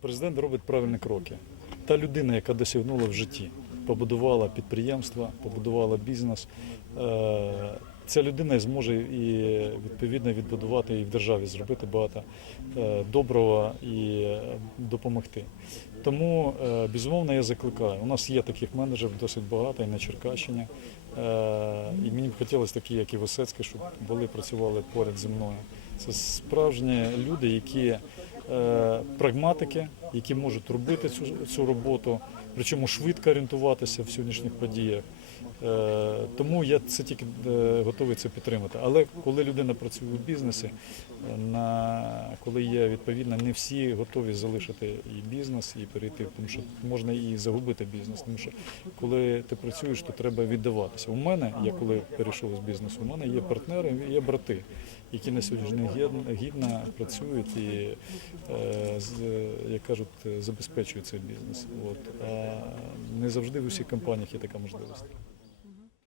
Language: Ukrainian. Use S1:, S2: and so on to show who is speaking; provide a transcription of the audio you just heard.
S1: Президент робить правильні кроки. Та людина, яка досягнула в житті, побудувала підприємство, побудувала бізнес. е, Ця людина зможе і відповідно відбудувати і в державі зробити багато е, доброго і е, допомогти. Тому безумовно я закликаю. У нас є таких менеджерів досить багато і на Черкащині. І мені б хотілося такі, як і Висецький, щоб були працювали поряд зі мною. Це справжні люди, які прагматики, які можуть робити цю, цю роботу, причому швидко орієнтуватися в сьогоднішніх подіях. Е, Тому я це тільки е, готовий це підтримати. Але коли людина працює у бізнесі, е, на коли є відповідно, не всі готові залишити і бізнес, і перейти, тому що можна і загубити бізнес. Тому що коли ти працюєш, то треба віддаватися. У мене, я коли перейшов з бізнесу, у мене є партнери, є брати, які на сьогодні гідно, гідно працюють і, як кажуть, забезпечують цей бізнес. От. А не завжди в усіх компаніях є така можливість.